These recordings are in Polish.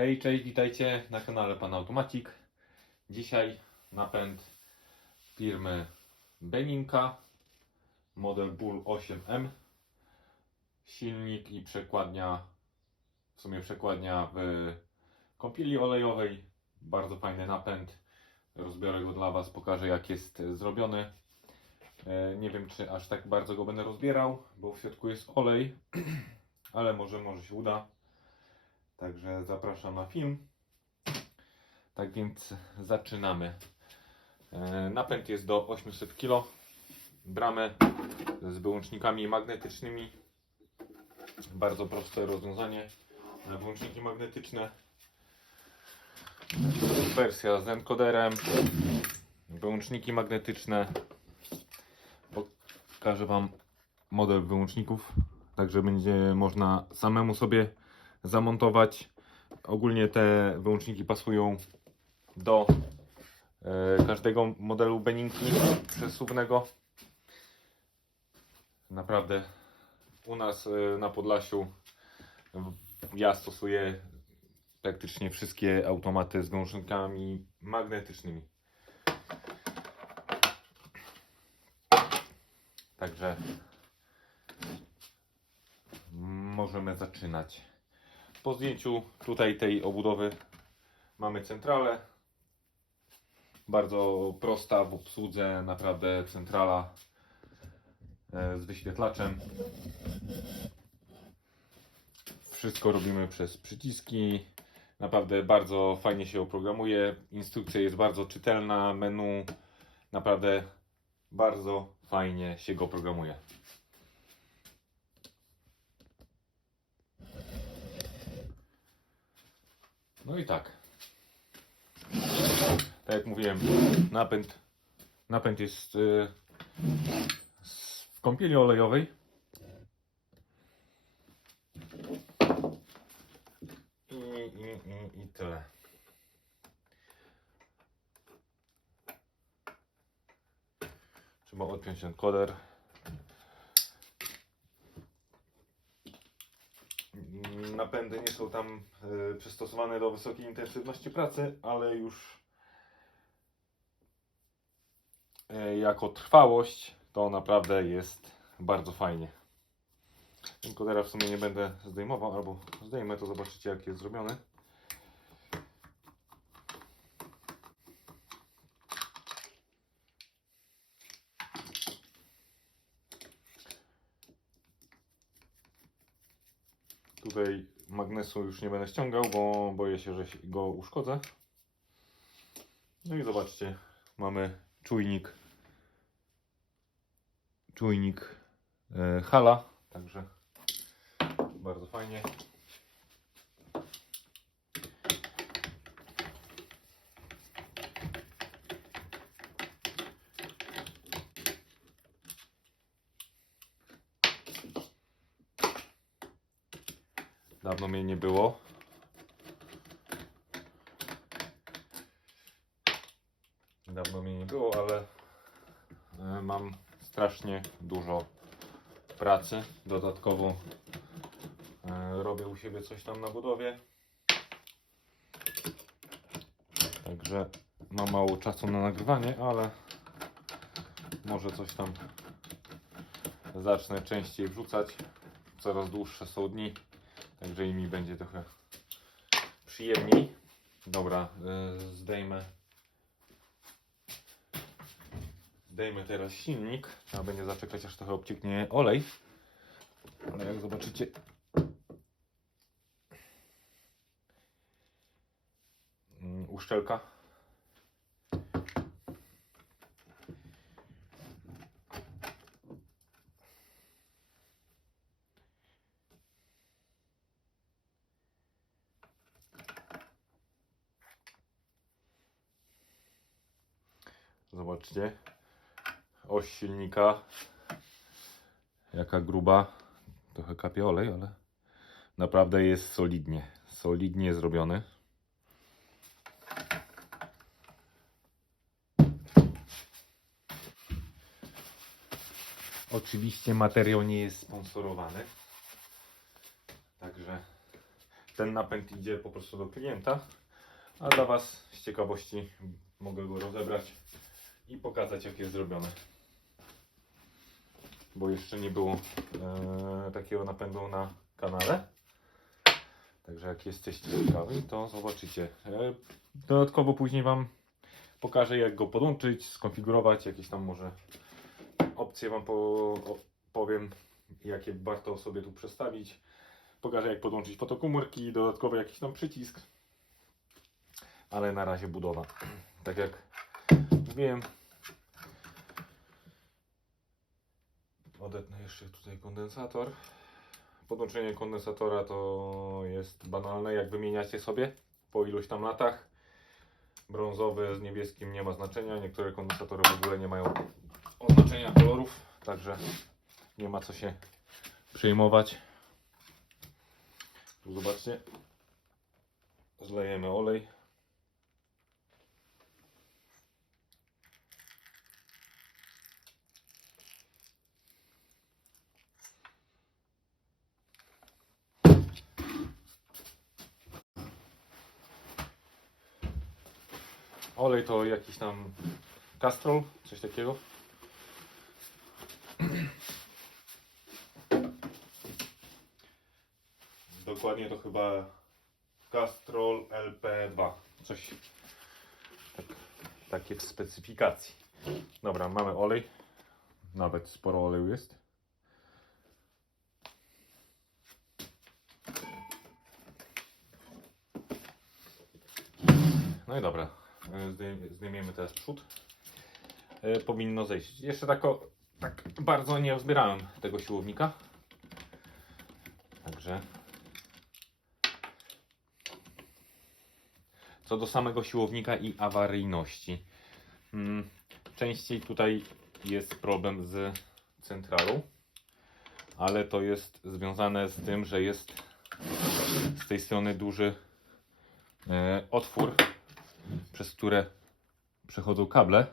Hej, cześć, witajcie na kanale Pan Automatic. Dzisiaj napęd firmy Beninka, model Bull 8M. Silnik i przekładnia, w sumie przekładnia w kąpieli olejowej. Bardzo fajny napęd. Rozbiorę go dla Was, pokażę jak jest zrobiony. E, Nie wiem czy aż tak bardzo go będę rozbierał, bo w środku jest olej, ale może, może się uda. Także zapraszam na film. Tak więc zaczynamy. E, Napęd jest do 800 kg. Bramę z wyłącznikami magnetycznymi. Bardzo proste rozwiązanie. E, Wyłączniki magnetyczne. Wersja z encoderem. Wyłączniki magnetyczne. Pokażę Wam model wyłączników. Także będzie można samemu sobie zamontować. Ogólnie te wyłączniki pasują do e, każdego modelu Beninki przesuwnego. Naprawdę u nas e, na Podlasiu ja stosuję praktycznie wszystkie automaty z wyłącznikami magnetycznymi. Także możemy zaczynać. Po zdjęciu tutaj tej obudowy mamy centralę. Bardzo prosta w obsłudze, naprawdę centrala e, z wyświetlaczem. Wszystko robimy przez przyciski. Naprawdę bardzo fajnie się oprogramuje. Instrukcja jest bardzo czytelna, menu naprawdę bardzo fajnie się go programuje. No i tak. Tak jak mówiłem, napęd, napęd jest y, z- w kąpieli olejowej. I, i, i, i tyle. Trzeba odpiąć encoder. Napędy nie są tam y, przystosowane do wysokiej intensywności pracy, ale już y, jako trwałość to naprawdę jest bardzo fajnie. Encodera w sumie nie będę zdejmował, albo zdejmę to zobaczycie jak jest zrobiony. Tutaj magnesu już nie będę ściągał, bo boję się, że go uszkodzę. No i zobaczcie, mamy czujnik. Czujnik e, hala, także bardzo fajnie. Dawno mnie nie było. Dawno mnie nie było, ale e, mam strasznie dużo pracy. Dodatkowo e, robię u siebie coś tam na budowie. Także mam mało czasu na nagrywanie, ale może coś tam zacznę częściej wrzucać. Coraz dłuższe są dni. Także i mi będzie trochę przyjemniej. Dobra, y, zdejmę. Zdejmę teraz silnik. Trzeba będzie zaczekać aż trochę obcieknie olej. Ale jak zobaczycie. mm, Uszczelka. Zobaczcie. Oś silnika. Jaka gruba. Trochę kapie olej, ale naprawdę jest solidnie. Solidnie zrobiony. Oczywiście materiał nie jest sponsorowany. Także ten napęd idzie po prostu do klienta, a dla Was z ciekawości mogę go rozebrać i pokazać jak jest zrobione. Bo jeszcze nie było e, takiego napędu na kanale. Także jak jesteście ciekawi, to zobaczycie. E, dodatkowo później Wam pokażę jak go podłączyć, skonfigurować, jakieś tam może opcje Wam po, powiem, jakie warto sobie tu przestawić. Pokażę jak podłączyć fotokomórki dodatkowo jakiś tam przycisk. Ale na razie budowa. Tak jak mówiłem. Odetnę jeszcze tutaj kondensator. Podłączenie kondensatora to jest banalne, jak wymieniacie sobie po iluś tam latach. Brązowy z niebieskim nie ma znaczenia. Niektóre kondensatory w ogóle nie mają oznaczenia kolorów, także nie ma co się przejmować. Tu zobaczcie. Zlejemy olej. Olej to jakiś tam kastrol, coś takiego. Dokładnie to chyba Castrol LP2. Coś tak, takie w specyfikacji. Dobra, mamy olej. Nawet sporo oleju jest. No i dobra. Zdejm- Zdejmiemy teraz przód. E, Powinno zejść. Jeszcze tak, o, tak bardzo nie rozbierałem tego siłownika. Także Co do samego siłownika i awaryjności. Mm, Częściej tutaj jest problem z centralą, ale to jest związane z tym, że jest z tej strony duży e, otwór, przez które przechodzą kable.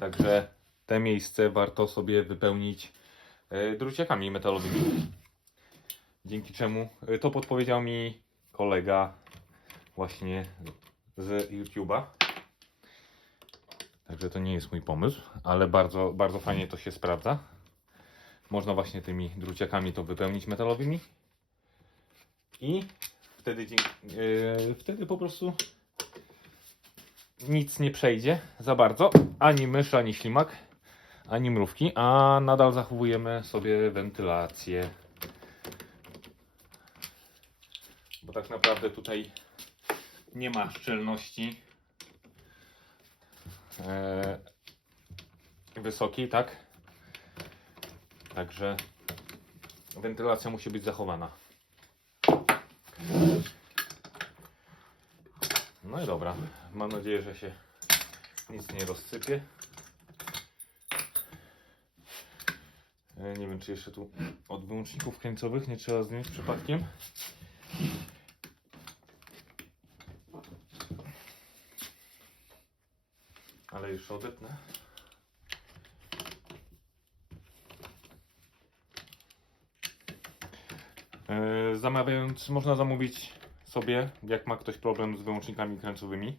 Także te miejsce warto sobie wypełnić e, druciakami metalowymi. Dzięki czemu e, to podpowiedział mi kolega właśnie z YouTube'a. Także to nie jest mój pomysł, ale bardzo, bardzo fajnie to się sprawdza. Można właśnie tymi druciakami to wypełnić metalowymi. I wtedy, yy, wtedy po prostu nic nie przejdzie za bardzo. Ani mysz, ani ślimak, ani mrówki, a nadal zachowujemy sobie wentylację. Bo tak naprawdę tutaj nie ma szczelności e, wysokiej, tak? Także wentylacja musi być zachowana. No i dobra, mam nadzieję, że się nic nie rozsypie. E, Nie wiem, czy jeszcze tu od wyłączników krańcowych nie trzeba zdjąć przypadkiem. Ale już odetnę. E, Zamawiając, można zamówić sobie, jak ma ktoś problem z wyłącznikami krańcowymi.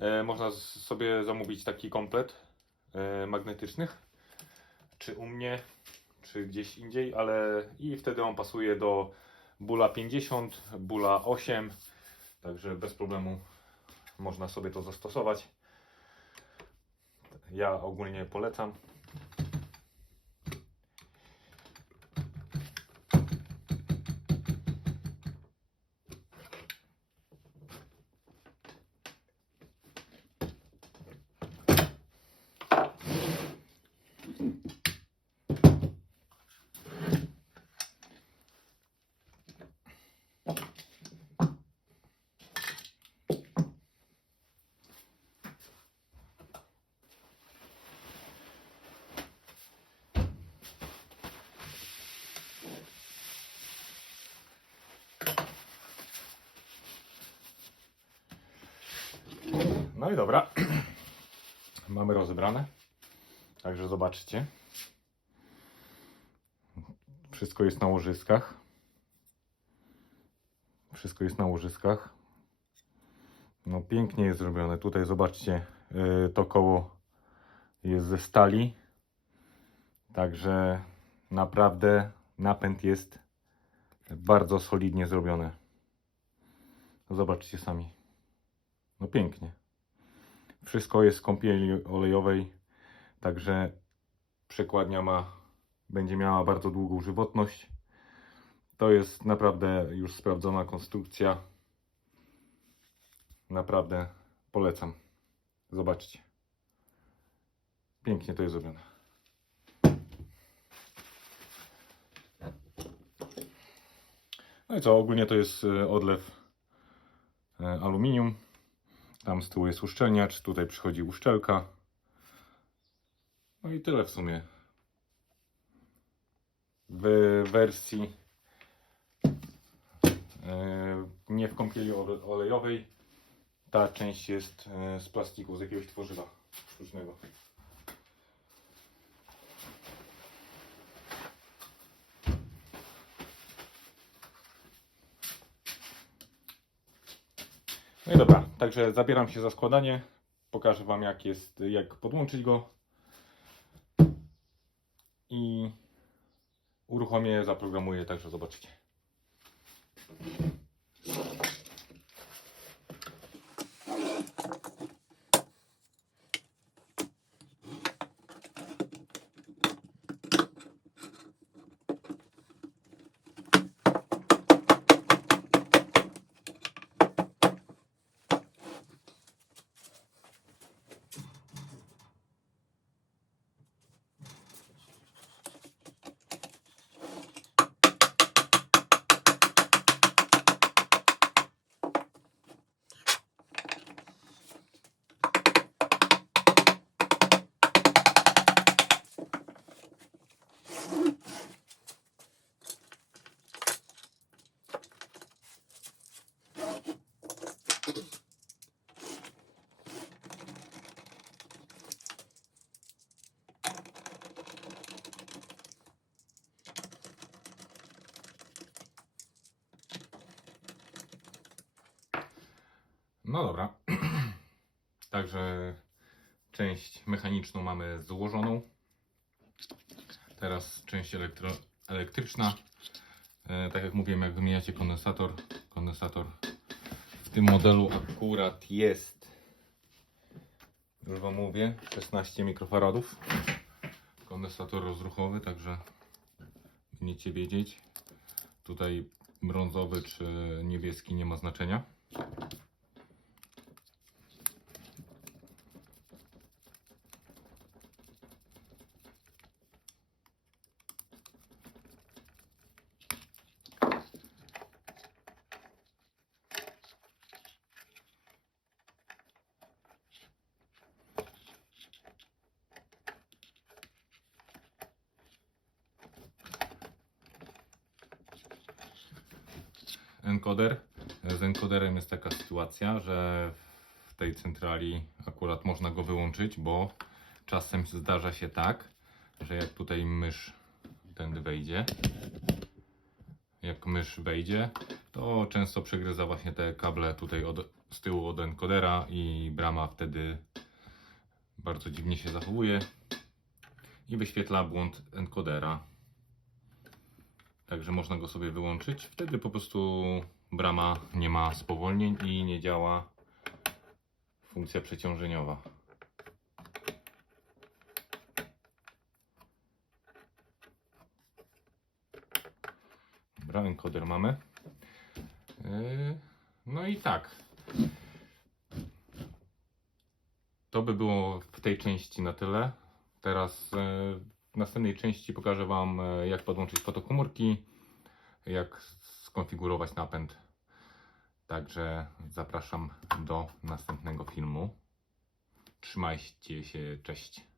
E, Można z- sobie zamówić taki komplet e, magnetycznych. Czy u mnie, czy gdzieś indziej, ale i wtedy on pasuje do Bula 50, Bula 8. Także bez problemu można sobie to zastosować. Ja ogólnie polecam. No i dobra. Mamy rozebrane. Także zobaczcie. Wszystko jest na łożyskach. Wszystko jest na łożyskach. No pięknie jest zrobione. Tutaj zobaczcie, yy, to koło jest ze stali. Także naprawdę napęd jest bardzo solidnie zrobiony. Zobaczcie sami. No pięknie. Wszystko jest z kąpieli olejowej, także przekładnia ma, będzie miała bardzo długą żywotność. To jest naprawdę już sprawdzona konstrukcja. Naprawdę polecam. Zobaczcie. Pięknie to jest zrobione. No i co, ogólnie to jest e, odlew e, aluminium. Tam z tyłu jest uszczelniacz, tutaj przychodzi uszczelka. No i tyle w sumie. W wersji e, nie w kąpieli ole- olejowej ta część jest e, z plastiku, z jakiegoś tworzywa sztucznego. No i dobra, także zabieram się za składanie. Pokażę Wam jak jest, jak podłączyć go. I uruchomię, zaprogramuję, także zobaczycie. No dobra. Także część mechaniczną mamy złożoną. Teraz część elektro, elektryczna. E, tak jak mówiłem, jak wymieniacie kondensator, kondensator w tym modelu akurat jest, już Wam mówię, 16 mikrofaradów. Kondensator rozruchowy, także będziecie wiedzieć. Tutaj brązowy czy niebieski nie ma znaczenia. Encoder. Z encoderem jest taka sytuacja, że w tej centrali akurat można go wyłączyć, bo czasem zdarza się tak, że jak tutaj mysz tędy wejdzie, jak mysz wejdzie, to często przegryza właśnie te kable tutaj od, z tyłu od encodera i brama wtedy bardzo dziwnie się zachowuje i wyświetla błąd encodera. Także można go sobie wyłączyć. Wtedy po prostu brama nie ma spowolnień i nie działa funkcja przeciążeniowa. Dobra, encoder mamy. Yy, No i tak. To by było w tej części na tyle. Teraz e, w następnej części pokażę Wam, e, jak podłączyć fotokomórki, jak skonfigurować napęd. Także zapraszam do następnego filmu. Trzymajcie się, cześć.